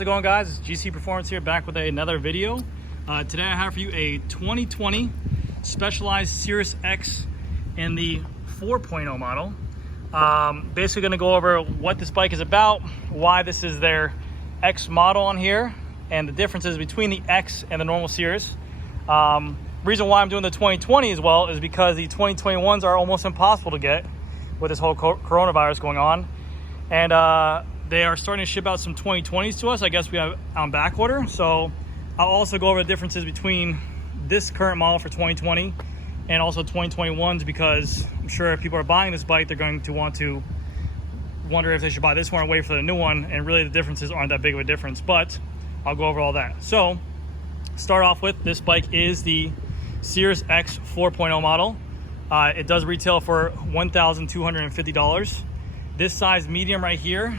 How's it going, guys? It's GC Performance here, back with another video. Today I have for you a 2020 Specialized Sirrus X in the 4.0 model. Basically going to go over what this bike is about, why this is their X model on here, and the differences between the X and the normal Sirrus. Reason why I'm doing the 2020 as well is because the 2021s are almost impossible to get with this whole coronavirus going on. And they are starting to ship out some 2020s to us. I guess we have on back order. So I'll also go over the differences between this current model for 2020 and also 2021s, because I'm sure if people are buying this bike, they're going to want to wonder if they should buy this one or wait for the new one. And really the differences aren't that big of a difference, but I'll go over all that. So start off with, this bike is the Sirrus X 4.0 model. It does retail for $1,250. This size medium right here,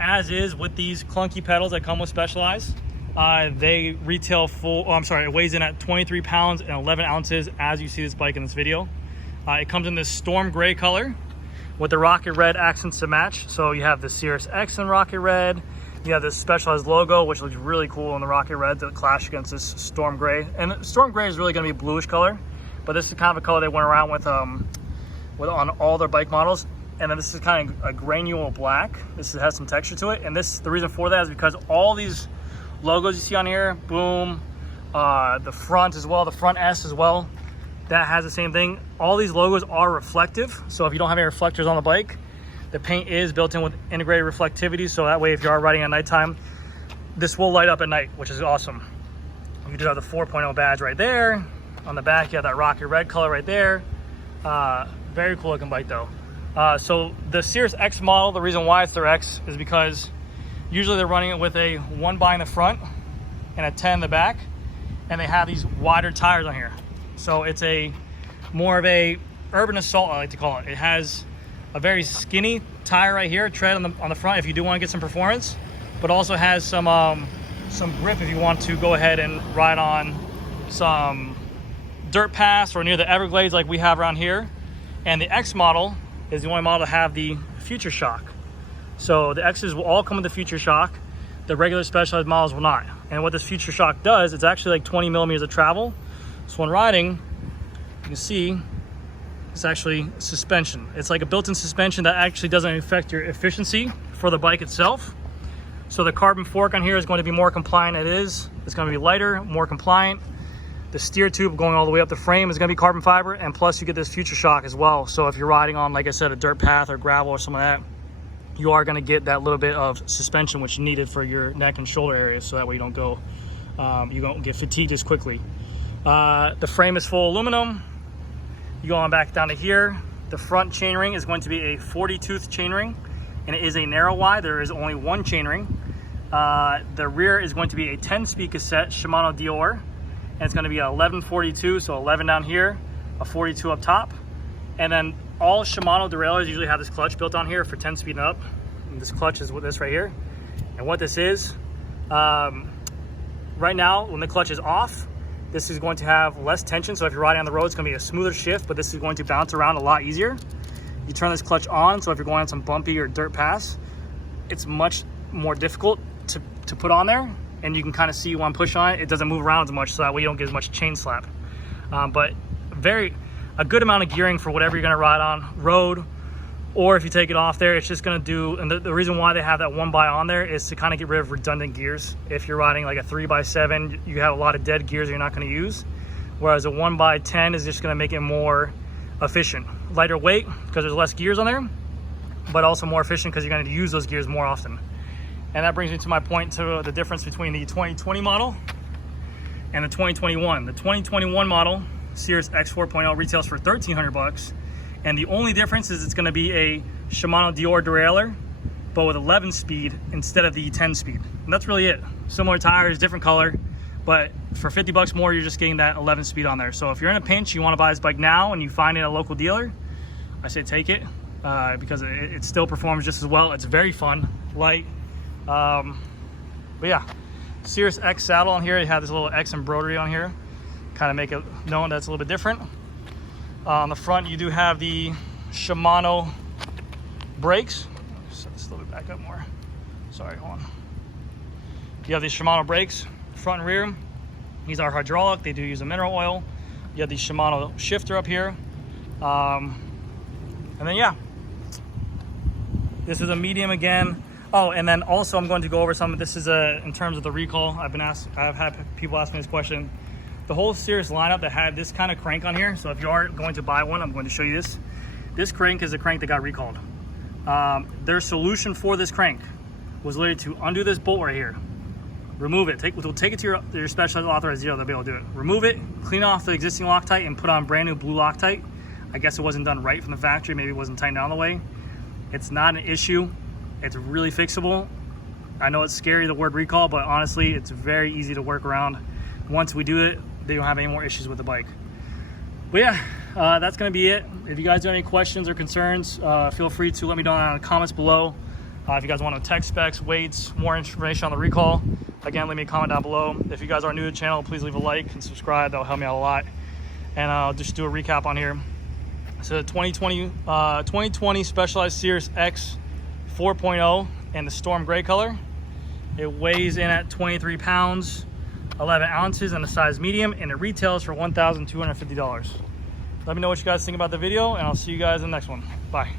as is with these clunky pedals that come with Specialized, they retail it weighs in at 23 pounds and 11 ounces as you see this bike in this video. It comes in this storm gray color with the rocket red accents to match. So you have the Sirrus X in rocket red, you have this Specialized logo, which looks really cool in the rocket red to clash against this storm gray. And storm gray is really going to be a bluish color, but this is kind of a color they went around with on all their bike models. And then this is kind of a granule black. This has some texture to it. And the reason for that is because all these logos you see on here, boom, the front as well, the front S as well, that has the same thing. All these logos are reflective. So if you don't have any reflectors on the bike, the paint is built in with integrated reflectivity. So that way, if you are riding at nighttime, this will light up at night, which is awesome. You do have the 4.0 badge right there. On the back, you have that rocket red color right there. Very cool looking bike though. So the Sirrus X model, the reason why it's their X is because usually they're running it with a 1x in the front and a 10 in the back, and they have these wider tires on here. So it's more of a urban assault, I like to call it. It has a very skinny tire right here, tread on the front if you do want to get some performance, but also has some grip if you want to go ahead and ride on some dirt paths or near the Everglades like we have around here. And the X model is the only model to have the Future Shock. So the X's will all come with the Future Shock. The regular Specialized models will not. And what this Future Shock does, it's actually like 20 millimeters of travel. So when riding, you can see it's actually suspension. It's like a built-in suspension that actually doesn't affect your efficiency for the bike itself. So the carbon fork on here is going to be more compliant. It's going to be lighter, more compliant. The steer tube going all the way up the frame is going to be carbon fiber, and plus you get this Future Shock as well. So if you're riding on, like I said, a dirt path or gravel or some of that, you are going to get that little bit of suspension which is needed for your neck and shoulder areas, so that way you don't get fatigued as quickly. The frame is full aluminum. You go on back down to here. The front chainring is going to be a 40-tooth chainring, and it is a narrow wide. There is only one chainring. The rear is going to be a 10-speed cassette Shimano Dior. And it's going to be a 1142, so 11 down here, a 42 up top. And then all Shimano derailleurs usually have this clutch built on here for 10 speed and up. And this clutch is with this right here. And what this is, right now when the clutch is off, this is going to have less tension. So if you're riding on the road, it's going to be a smoother shift, but this is going to bounce around a lot easier. You turn this clutch on, so if you're going on some bumpy or dirt paths, it's much more difficult to put on there. And you can kind of see when I'm pushing on it, it doesn't move around as much, so that way you don't get as much chain slap. But a good amount of gearing for whatever you're gonna ride on, road, or if you take it off there, it's just gonna do, and the reason why they have that 1x on there is to kind of get rid of redundant gears. If you're riding like a 3x7, you have a lot of dead gears you're not gonna use, whereas a 1x10 is just gonna make it more efficient. Lighter weight, because there's less gears on there, but also more efficient because you're gonna use those gears more often. And that brings me to my point, to the difference between the 2020 model and the 2021. The 2021 model, Sirrus X 4.0, retails for $1,300. And the only difference is it's going to be a Shimano Dior derailleur, but with 11 speed instead of the 10 speed. And that's really it. Similar tires, different color, but for $50 more, you're just getting that 11 speed on there. So if you're in a pinch, you want to buy this bike now and you find it at a local dealer, I say take it because it still performs just as well. It's very fun, light. But yeah, Sirrus X saddle on here, you have this little X embroidery on here, kind of make it known that it's a little bit different. On the front, you do have the Shimano brakes. Set this a little bit back up more. Sorry, hold on. You have these Shimano brakes, front and rear. These are hydraulic, they do use a mineral oil. You have the Shimano shifter up here. And then yeah, this is a medium again. Oh, and then also I'm going to go over some, this is in terms of the recall. I've had people ask me this question. The whole Sirrus lineup that had this kind of crank on here, so if you are going to buy one, I'm going to show you this. This crank is a crank that got recalled. Their solution for this crank was literally to undo this bolt right here, remove it, we'll take it to your specialized authorized dealer, they'll be able to do it. Remove it, clean off the existing Loctite, and put on brand new blue Loctite. I guess it wasn't done right from the factory, maybe it wasn't tightened down the way. It's not an issue, it's really fixable. I know it's scary, the word recall, but honestly, it's very easy to work around. Once we do it, they don't have any more issues with the bike. But yeah, that's gonna be it. If you guys have any questions or concerns, feel free to let me know in the comments below. If you guys want to tech specs, weights, more information on the recall, again, leave me a comment down below. If you guys are new to the channel, please leave a like and subscribe. That'll help me out a lot. And I'll just do a recap on here. So 2020 Specialized Sirrus X 4.0 in the Storm Gray color. It weighs in at 23 pounds, 11 ounces, and a size medium, and it retails for $1,250. Let me know what you guys think about the video, and I'll see you guys in the next one. Bye.